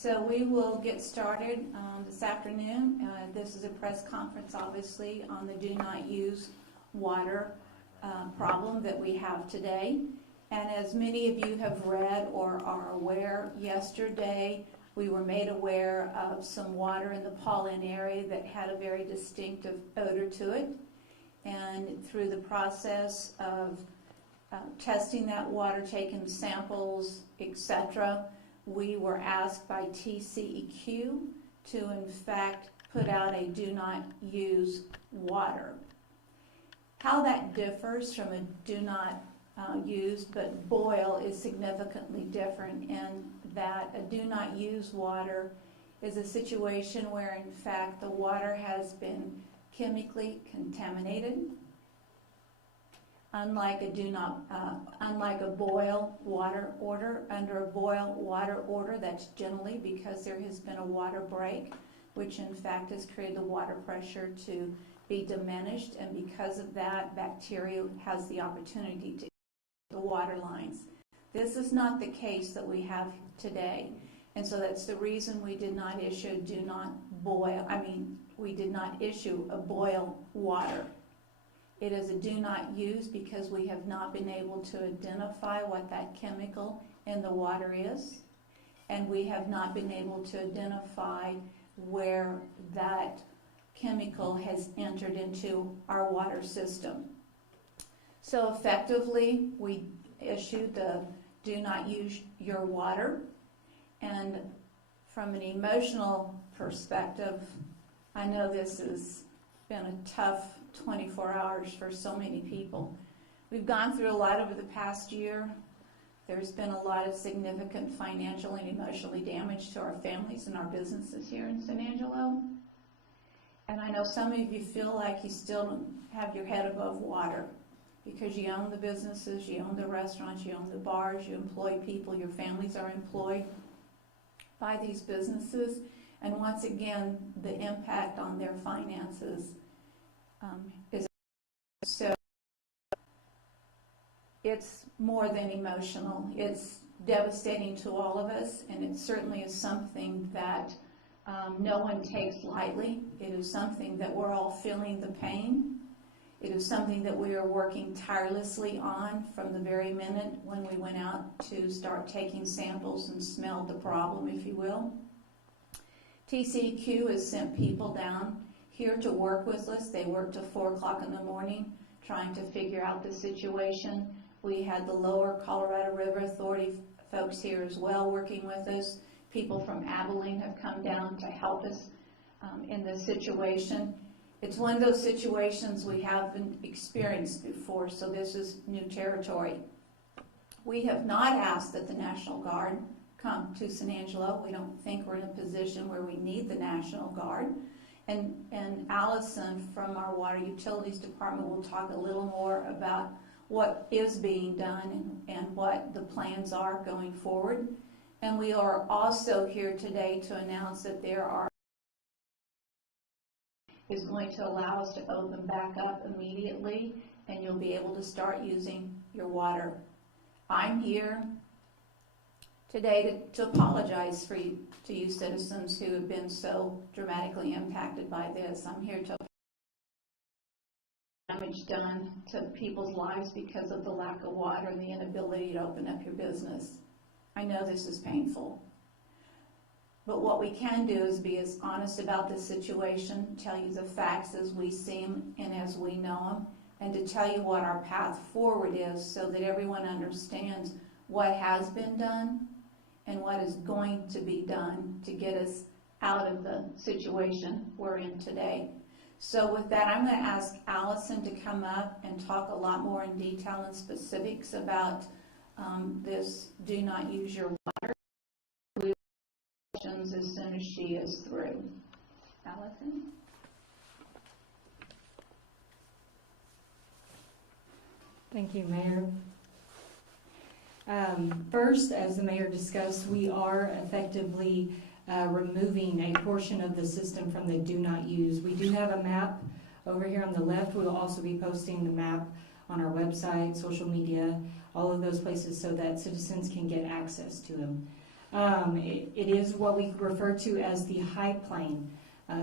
So we will get started this afternoon. This is a press conference, obviously, on the do not use water problem that we have today. And as many of you have read or are aware, yesterday we were made aware of some water in the Pauline area that had a very distinctive odor to it. And through the process of testing that water, taking samples, etc., we were asked by TCEQ to in fact put out a do not use water. How that differs from a do not use but boil is significantly different in that a do not use water is a situation where in fact the water has been chemically contaminated. Unlike a boil water order, under a boil water order, that's generally because there has been a water break, which in fact has created the water pressure to be diminished, and because of that, bacteria has the opportunity to the water lines. This is not the case that we have today, and so that's the reason we did not issue we did not issue a boil water. It is a do not use because we have not been able to identify what that chemical in the water is, and we have not been able to identify where that chemical has entered into our water system. So effectively, we issued the do not use your water, and from an emotional perspective, I know this has been a tough 24 hours for so many people. We've gone through a lot over the past year. There's been a lot of significant financial and emotionally damage to our families and our businesses here in San Angelo. And I know some of you feel like you still have your head above water because you own the businesses, you own the restaurants, you own the bars, you employ people, your families are employed by these businesses. And once again, the impact on their finances is so. It's more than emotional. It's devastating to all of us, and it certainly is something that no one takes lightly. It is something that we're all feeling the pain. It is something that we are working tirelessly on from the very minute when we went out to start taking samples and smelled the problem, if you will. TCEQ has sent people down here to work with us. They worked till 4 o'clock in the morning trying to figure out the situation. We had the Lower Colorado River Authority folks here as well working with us. People from Abilene have come down to help us in this situation. It's one of those situations we haven't experienced before, so this is new territory. We have not asked that the National Guard come to San Angelo. We don't think we're in a position where we need the National Guard. And Allison from our Water Utilities Department will talk a little more about what is being done and what the plans are going forward. And we are also here today to announce that is going to allow us to open back up immediately, and you'll be able to start using your water. I'm here today to apologize to you citizens who have been so dramatically impacted by this. I'm here to damage done to people's lives because of the lack of water and the inability to open up your business. I know this is painful. But what we can do is be as honest about the situation, tell you the facts as we see them and as we know them, and to tell you what our path forward is so that everyone understands what has been done and what is going to be done to get us out of the situation we're in today. So with that, I'm going to ask Allison to come up and talk a lot more in detail and specifics about this do not use your water. Questions as soon as she is through. Allison? Thank you, Mayor. First, as the Mayor discussed, we are effectively removing a portion of the system from the do not use. We do have a map over here on the left. We will also be posting the map on our website, social media, all of those places so that citizens can get access to them. It is what we refer to as the high plane.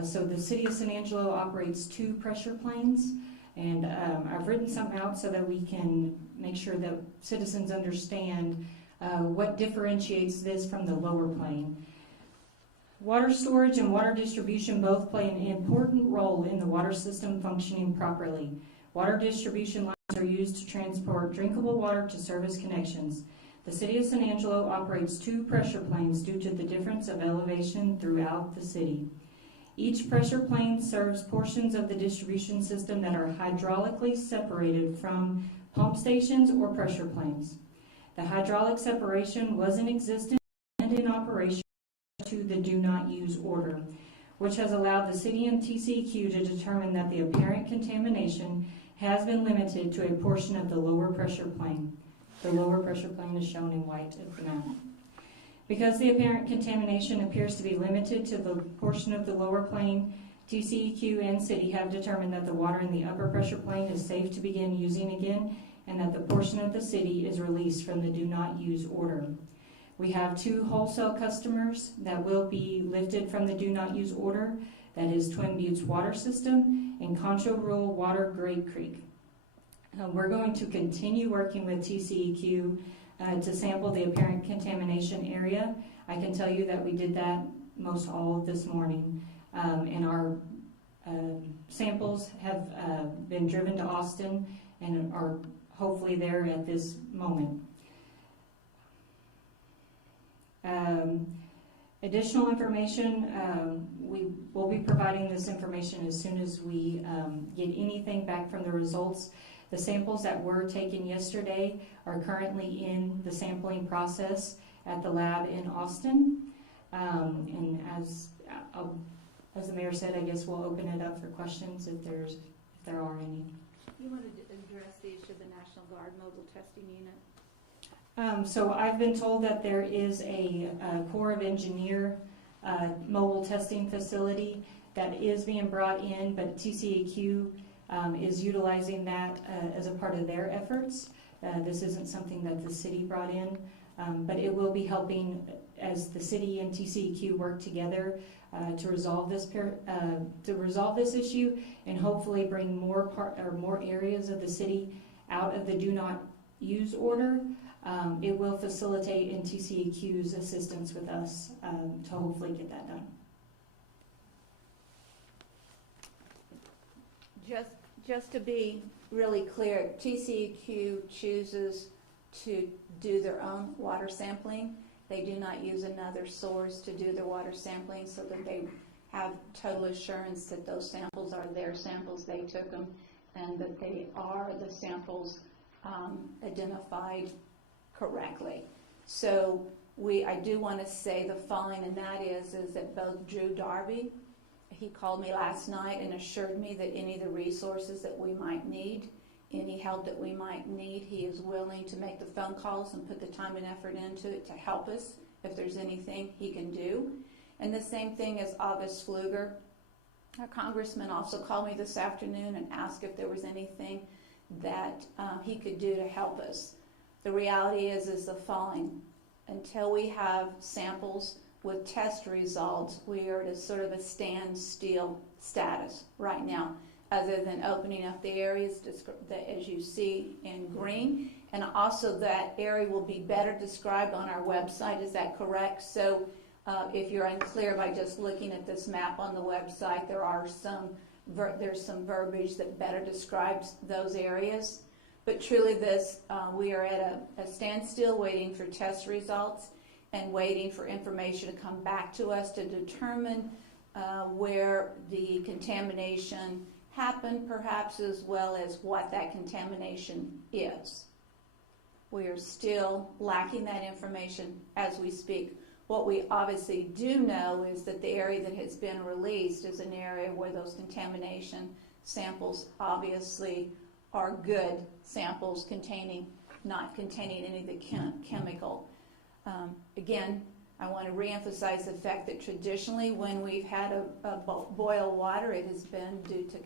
So the City of San Angelo operates 2 pressure planes, and I've written some out so that we can make sure that citizens understand what differentiates this from the lower plane. Water storage and water distribution both play an important role in the water system functioning properly. Water distribution lines are used to transport drinkable water to service connections. The City of San Angelo operates 2 pressure planes due to the difference of elevation throughout the city. Each pressure plane serves portions of the distribution system that are hydraulically separated from pump stations or pressure planes. The hydraulic separation was in existence and in operation to the do not use order, which has allowed the city and TCEQ to determine that the apparent contamination has been limited to a portion of the lower pressure plane. The lower pressure plane is shown in white at the map. Because the apparent contamination appears to be limited to the portion of the lower plane, TCEQ and city have determined that the water in the upper pressure plane is safe to begin using again, and that the portion of the city is released from the do not use order. We have 2 wholesale customers that will be lifted from the do not use order. That is Twin Buttes Water System and Concho Rural Water Great Creek. We're going to continue working with TCEQ to sample the apparent contamination area. I can tell you that we did that most all of this morning, and our samples have been driven to Austin and are hopefully there at this moment. Additional information, we will be providing this information as soon as we get anything back from the results. The samples that were taken yesterday are currently in the sampling process at the lab in Austin. And as the mayor said, I guess we'll open it up for questions if there are any. You wanted to address the issue of the National Guard mobile testing unit? So I've been told that there is a Corps of Engineer mobile testing facility that is being brought in, but TCEQ is utilizing that as a part of their efforts. This isn't something that the city brought in, but it will be helping as the city and TCEQ work together to resolve this issue, and hopefully bring more areas of the city out of the do not use order. It will facilitate in TCEQ's assistance with us to hopefully get that done. Just to be really clear, TCEQ chooses to do their own water sampling. They do not use another source to do their water sampling, so that they have total assurance that those samples are their samples, they took them, and that they are the samples identified correctly. So I do want to say the following, and that is that both Drew Darby, he called me last night and assured me that any of the resources that we might need, any help that we might need, he is willing to make the phone calls and put the time and effort into it to help us if there's anything he can do. And the same thing as August Pfluger. Our congressman also called me this afternoon and asked if there was anything that he could do to help us. The reality is the following: until we have samples with test results, we are at a sort of a standstill status right now, other than opening up the areas that, as you see in green, and also that area will be better described on our website. Is that correct? So if you're unclear by just looking at this map on the website, there's some verbiage that better describes those areas. But truly we are at a standstill waiting for test results and waiting for information to come back to us to determine where the contamination happened, perhaps, as well as what that contamination is. We are still lacking that information as we speak. What we obviously do know is that the area that has been released is an area where those contamination samples obviously are good samples not containing any of the chemical. Again, I want to reemphasize the fact that traditionally when we've had a boil water, it has been due to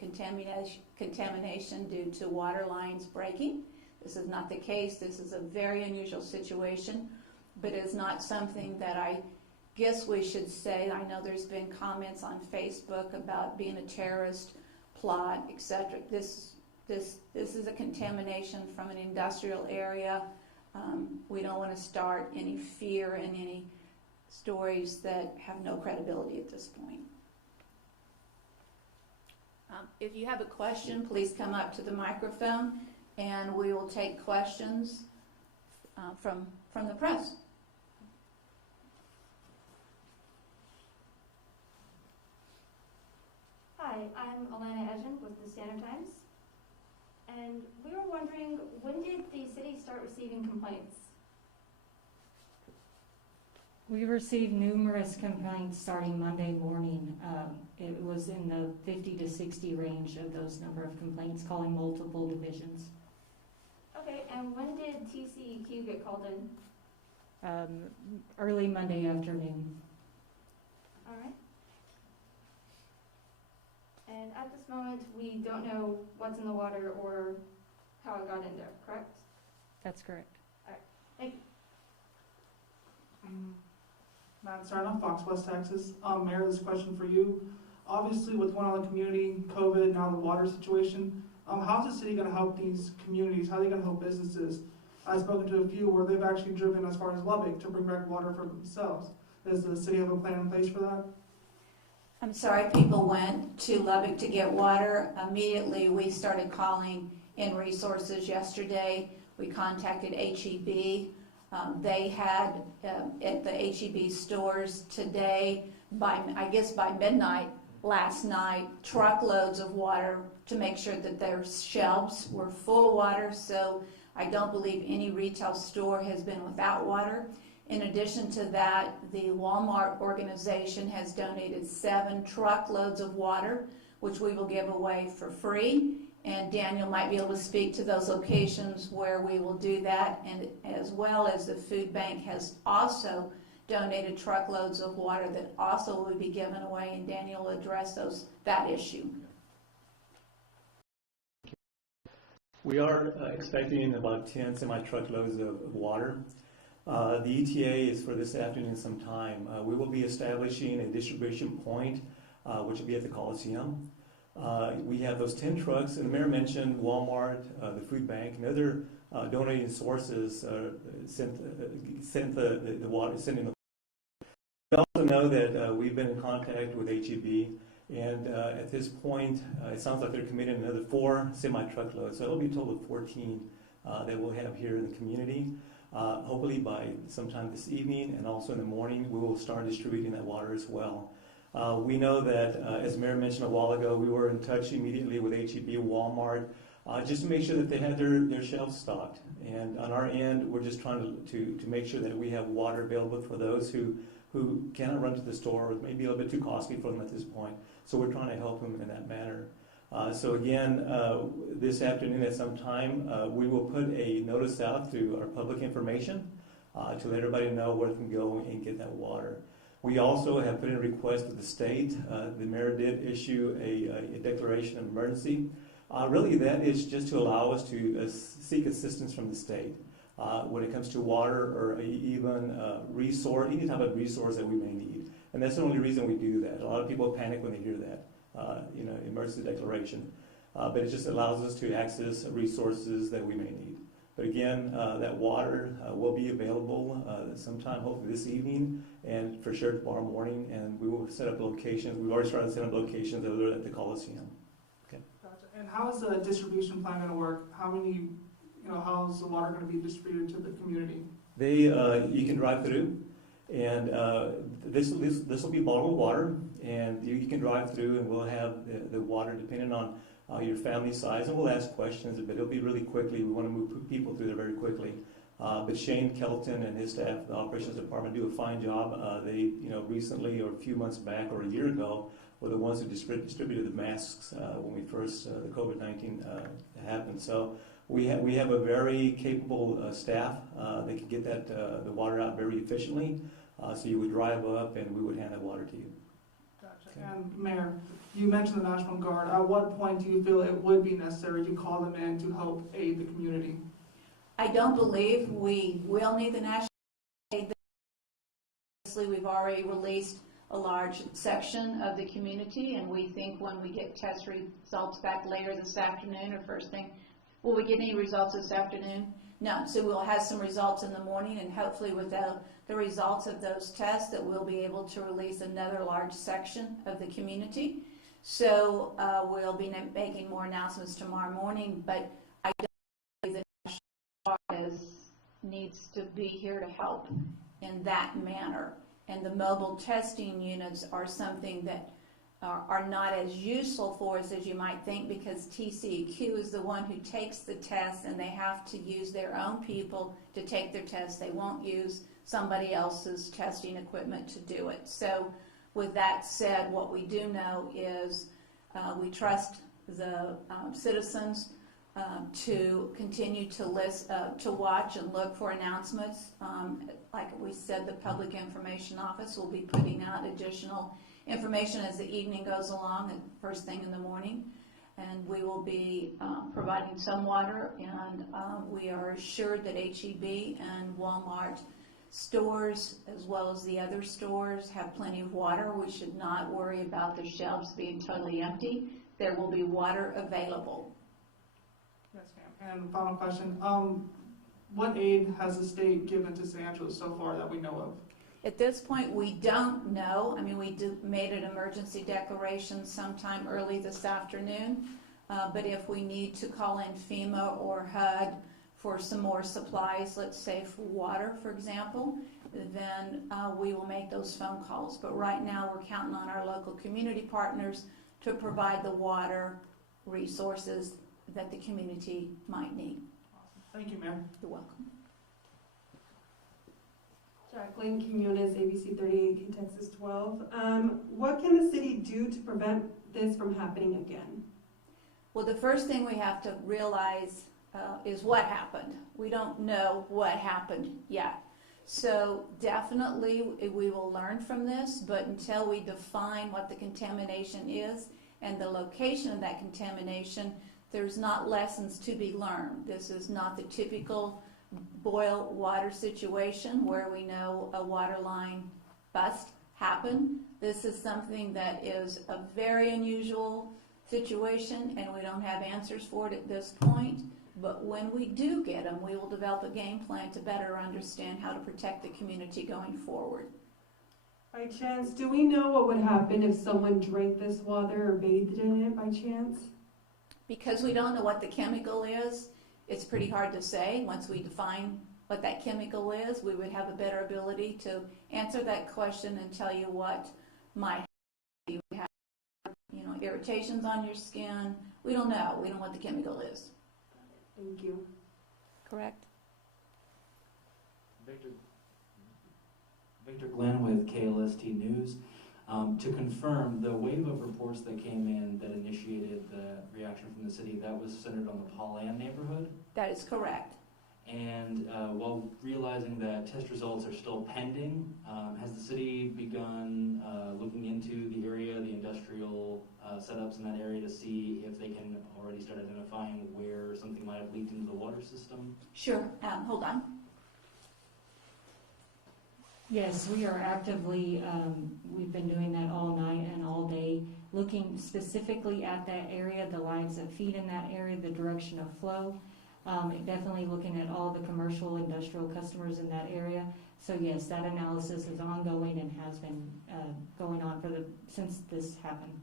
contamination due to water lines breaking. This is not the case. This is a very unusual situation. but it's not something that I guess we should say. I know there's been comments on Facebook about being a terrorist plot, etc. This is a contamination from an industrial area. We don't want to start any fear and any stories that have no credibility at this point. If you have a question, please come up to the microphone and we will take questions from the press. Hi, I'm Alana Edgen with the Standard Times, and we were wondering, when did the city start receiving complaints? We received numerous complaints starting Monday morning. It was in the 50 to 60 range of those number of complaints calling multiple divisions. Okay, and when did TCEQ get called in? Early Monday afternoon. All right. And at this moment, we don't know what's in the water or how it got in there, correct? That's correct. All right, thank you. Matt Sarna, Fox West Texas. Mayor, this question for you. Obviously, what's going on in the community, COVID, now the water situation, how's the city going to help these communities? How are they going to help businesses? I've spoken to a few where they've actually driven as far as Lubbock to bring back water for themselves. Does the city have a plan in place for that? I'm sorry, people went to Lubbock to get water. Immediately, we started calling in resources yesterday. We contacted HEB. They had at the HEB stores today, I guess by midnight last night, truckloads of water to make sure that their shelves were full of water. So I don't believe any retail store has been without water. In addition to that, the Walmart organization has donated 7 truckloads of water, which we will give away for free. And Daniel might be able to speak to those locations where we will do that, and as well as the food bank has also donated truckloads of water that also will be given away, and Daniel will address that issue. We are expecting about 10 semi-truckloads of water. The ETA is for this afternoon sometime. We will be establishing a distribution point, which will be at the Coliseum. We have those 10 trucks, and the mayor mentioned Walmart, the food bank, and other donating sources sent the water. We also know that we've been in contact with HEB, and at this point, it sounds like they're committing another 4 semi-truckloads, so it'll be a total of 14 that we'll have here in the community. Hopefully by sometime this evening and also in the morning, we will start distributing that water as well. We know that, as Mayor mentioned a while ago, we were in touch immediately with HEB, Walmart, just to make sure that they had their shelves stocked. And on our end, we're just trying to make sure that we have water available for those who cannot run to the store, or it may be a little bit too costly for them at this point. So we're trying to help them in that manner. So again, this afternoon at some time, we will put a notice out through our public information to let everybody know where they can go and get that water. We also have put in a request to the state. The mayor did issue a declaration of emergency. Really, that is just to allow us to seek assistance from the state when it comes to water or even resource, any type of resource that we may need. And that's the only reason we do that. A lot of people panic when they hear that, emergency declaration. But it just allows us to access resources that we may need. But again, that water will be available sometime, hopefully this evening, and for sure tomorrow morning. And we will set up locations. We've already started setting up locations at the Coliseum. Okay. Gotcha. And how is the distribution plan going to work? How is the water going to be distributed to the community? You can drive through, and this will be bottled water, and you can drive through, and we'll have the water depending on your family size, and we'll ask questions, but it'll be really quickly. We want to move people through there very quickly. But Shane Kelton and his staff, the operations department, do a fine job. They, recently or a few months back or a year ago, were the ones who distributed the masks when we first the COVID-19 happened. So we have a very capable staff. They can get the water out very efficiently. So you would drive up, and we would hand that water to you. Gotcha. Okay. And Mayor, you mentioned the National Guard. At what point do you feel it would be necessary to call them in to help aid the community? I don't believe we will need the National Guard. we've already released a large section of the community, and we think when we get test results back later this afternoon or first thing, will we get any results this afternoon? No, so we'll have some results in the morning, and hopefully with the results of those tests that we'll be able to release another large section of the community. So we'll be making more announcements tomorrow morning, but I don't believe the national needs to be here to help in that manner. And the mobile testing units are something that are not as useful for us as you might think, because TCEQ is the one who takes the test, and they have to use their own people to take their test. They won't use somebody else's testing equipment to do it. So with that said, what we do know is we trust the citizens to continue to watch and look for announcements. Like we said, the Public Information Office will be putting out additional information as the evening goes along and first thing in the morning. And we will be providing some water, and we are assured that H-E-B and Walmart stores, as well as the other stores, have plenty of water. We should not worry about the shelves being totally empty. There will be water available. Yes, ma'am. And final question, what aid has the state given to San Angelo so far that we know of? At this point, we don't know. I mean, we made an emergency declaration sometime early this afternoon, but if we need to call in FEMA or HUD for some more supplies, let's say for water, for example, then we will make those phone calls. But right now, we're counting on our local community partners to provide the water resources that the community might need. Thank you, ma'am. You're welcome. Jacqueline Quinones, ABC 38, Texas 12. What can the city do to prevent this from happening again? Well, the first thing we have to realize is what happened. We don't know what happened yet. So definitely we will learn from this, but until we define what the contamination is and the location of that contamination, there's not lessons to be learned. This is not the typical boil water situation where we know a water line bust happened. This is something that is a very unusual situation, and we don't have answers for it at this point. But when we do get them, we will develop a game plan to better understand how to protect the community going forward. By chance, do we know what would happen if someone drank this water or bathed in it by chance? Because we don't know what the chemical is, it's pretty hard to say. Once we define what that chemical is, we would have a better ability to answer that question and tell you what might happen. You would have, irritations on your skin. We don't know. We don't know what the chemical is. Thank you. Correct? Victor Glenn with KLST News. To confirm, the wave of reports that came in that initiated the reaction from the city, that was centered on the Paul Ann neighborhood? That is correct. And while realizing that test results are still pending, has the city begun looking into the area, the industrial setups in that area, to see if they can already start identifying where something might have leaked into the water system? Sure. Hold on. Yes, we are actively, we've been doing that all night and all day, looking specifically at that area, the lines that feed in that area, the direction of flow. Definitely looking at all the commercial, industrial customers in that area. So yes, that analysis is ongoing and has been going on since this happened.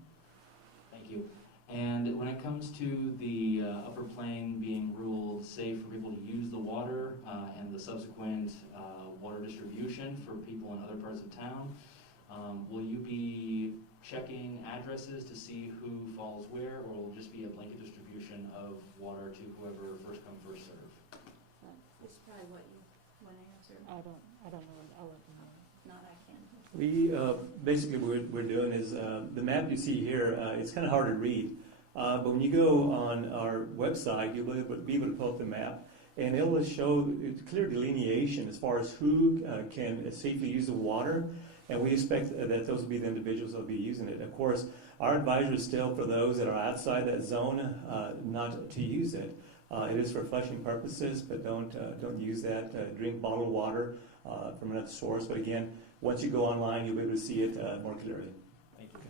Thank you. And when it comes to the upper plain being ruled safe for people to use the water and the subsequent water distribution for people in other parts of town, will you be checking addresses to see who falls where, or will it just be a blanket distribution of water to whoever first come, first serve? This is probably what you want to answer. I don't know. I'll let them know. Not I can. We basically what we're doing is the map you see here. It's kind of hard to read, but when you go on our website, you'll be able to pull up the map, and it will show clear delineation as far as who can safely use the water, and we expect that those will be the individuals that will be using it. Of course, our advisory is still for those that are outside that zone not to use it. It is for flushing purposes, but don't use that. Drink bottled water from another source. But again, once you go online, you'll be able to see it more clearly. Thank you.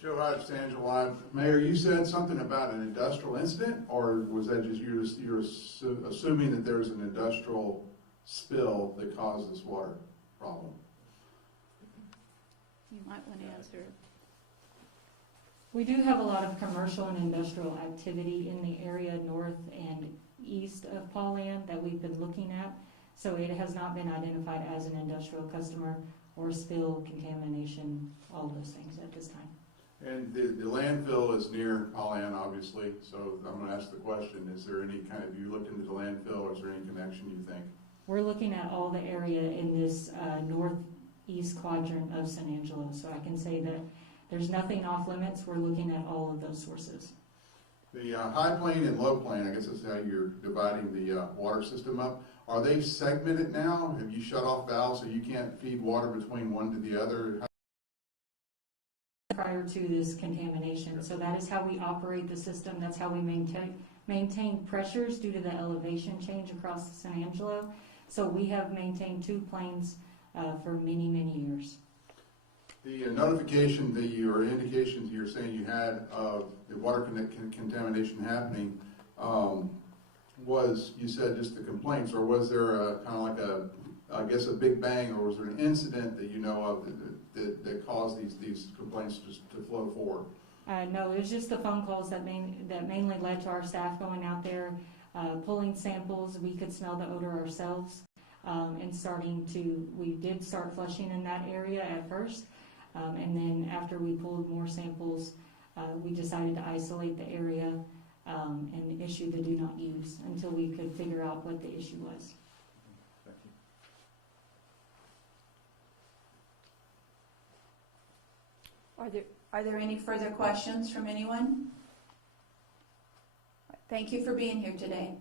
Joe Hodge, San Angelo. Mayor, you said something about an industrial incident, or was that just you're assuming that there's an industrial spill that caused this water problem? You might want to answer. We do have a lot of commercial and industrial activity in the area north and east of Pauline that we've been looking at. So it has not been identified as an industrial customer or spill, contamination, all those things at this time. And the landfill is near Pauline, obviously, so I'm going to ask the question, is there any kind of, you looked into the landfill, or is there any connection you think? We're looking at all the area in this northeast quadrant of San Angelo, so I can say that there's nothing off limits. We're looking at all of those sources. The high plain and low plain, I guess that's how you're dividing the water system up. Are they segmented now? Have you shut off valves so you can't feed water between one to the other? Prior to this contamination, so that is how we operate the system. That's how we maintain pressures due to the elevation change across San Angelo. So we have maintained 2 planes for many, many years. The notification that you, or indications you're saying you had of the water contamination happening was, you said, just the complaints, or was there a kind of like a, I guess, a big bang, or was there an incident that you know of that caused these complaints to flow forward? No, it was just the phone calls that mainly led to our staff going out there, pulling samples. We could smell the odor ourselves, and we did start flushing in that area at first. And then after we pulled more samples, we decided to isolate the area and issue the do not use until we could figure out what the issue was. Thank you. Are there any further questions from anyone? Thank you for being here today.